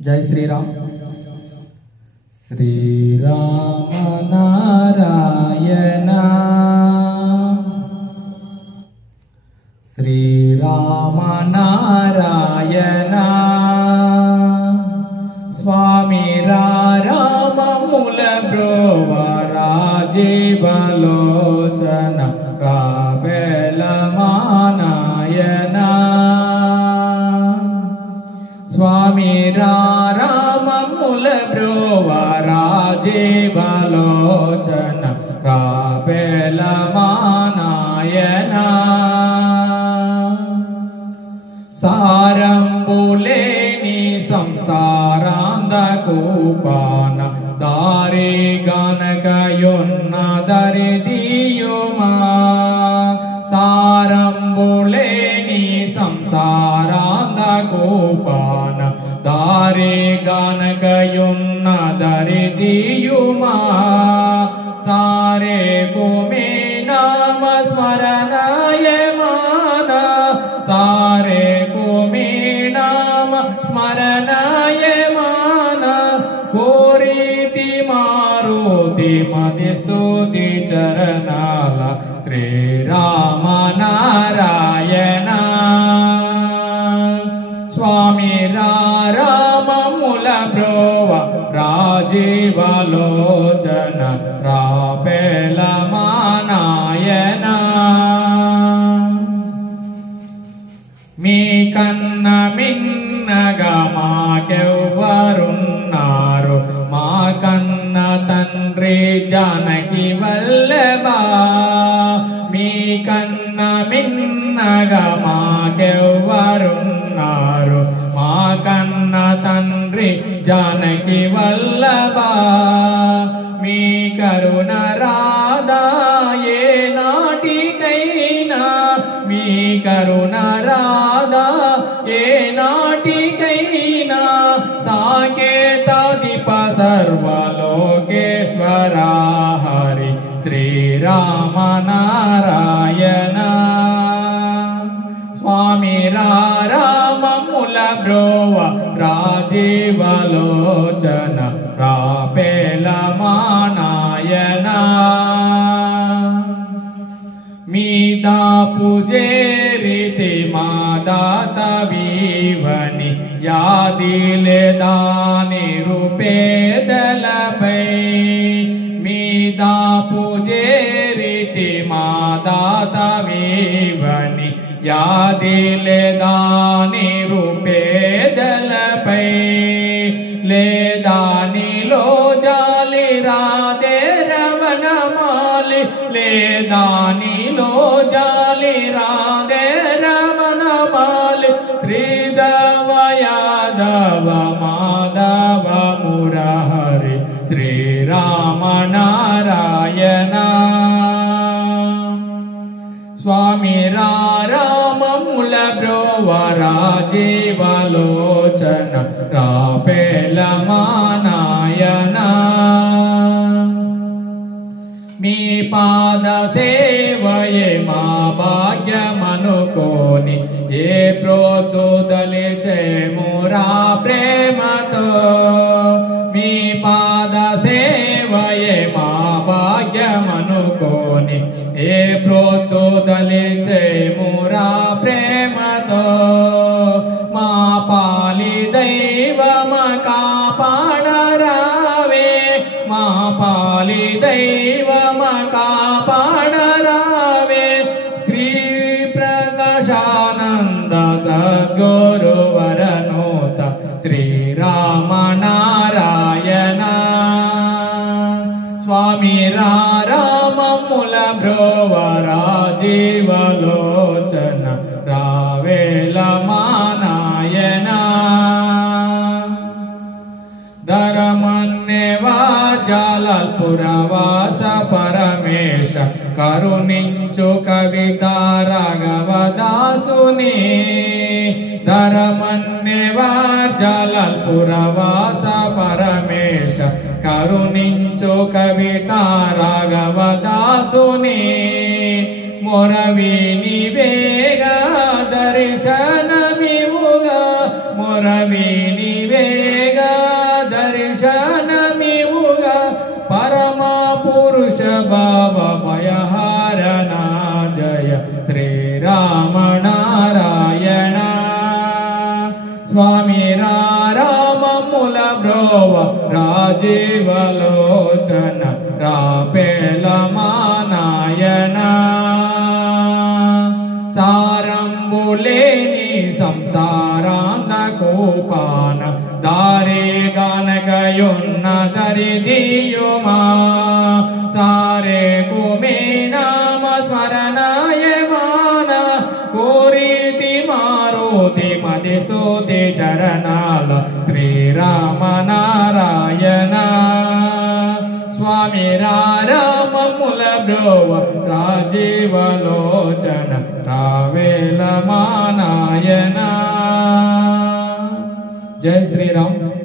जय श्री राम। श्री राम नारायण, श्री राम नारायण, स्वामी राममुल ब्रोवरा जीवलोचन रावेल मानायन। स्वामी राममुल ब्रोवरा जीवलोचन रावेल मानायन। सारंबुलेनी संसारांधकूपान दारी गनकयुन्न दरिदियुमा। सारंबुलेनी संसारांधकूपान दारी गनकयुन्न दरिदियुमा। सारे भूमि नाम स्मरणाय मान, सारे भूमि नाम स्मरणाय मान। कोरीति मारुति मदि स्तुति चरणाल श्री राम नारायण। स्वामी राममुल ब्रोव राजीवलोचन रावेल मानायन। మీ కన్న మిన్నగా మాకెవ్వరున్నారు, మా కన్న తండ్రి జానకి వల్లభ। మీ కన్న మిన్నగా మాకెవ్వరున్నారు, మా కన్న తండ్రి జానకి వల్లభ। మీ కరుణ రాధా ఏ నాటికైనా, మీ కరుణ రాధా ఏ నాటికైనా। సాకేతాధిప సర్వలోకేశ్వర హరి శ్రీరామ నారాయణ। స్వామి రామముల బ్రోవ రాజీవలోచన రావేల మానాయన। మీదా పూజేరితి మాదాత వీవని యాదిలే దాని రూపేదలపై। మీదా పూజేరితి మాదాత వీవని యాదిలే దాని రూపేదలపై। లేదానిలో జాలి రాధే రమణమాలి, లేదానిలో జాలి రాధే రమణమాలి। శ్రీధవ యాదవ మాధవ మురహరి శ్రీరామ నారాయణ। స్వామి రామముల బ్రోవ రాజీవలోచన రావేల మానాయన। మీ పాద సేవయే మా భాగ్యమనుకోని, ఏ ప్రోద్దుదలిచేమురా ప్రేమతో। మీ పాద సేవయే మా భాగ్యమనుకోని, ఏ ప్రోద్దుదలిచేమురా ప్రేమతో। మా పాలి దైవమ కాపాడరావే, మా పాలి దైవమ కాపాడరావే। శ్రీ ప్రకాశానంద సద్గురువరనోత శ్రీరామ నారాయణ। స్వామి రామముల బ్రోవ రాజీవలోచన రావేల మానాయన। ధరమన్నేవా జాలల్పురవాస పరమేశ, కరుణించు కవిత రాఘవదాసుని। ధరమన్నేవా జాలల్పురవాస పరమేశ, కరుణించు కవిత రాఘవదాసుని। మొరవిని వేగా దర్శనమివుగా, మొరవిని వేగా రామముల బ్రోవ రాజీవలోచన రాపేల మానాయన సారంబులేని సంసారాంధకూపాన దారి గనగయున్న దరిదియుమా సారే కుమే నామ స్మరణాయమాన కోరితి మారుతి మది స్తుతి చరణాల శ్రీరామ నారాయణ స్వామి రామముల బ్రోవ రాజీవలోచన రావేల మానాయన. జై శ్రీరామ్.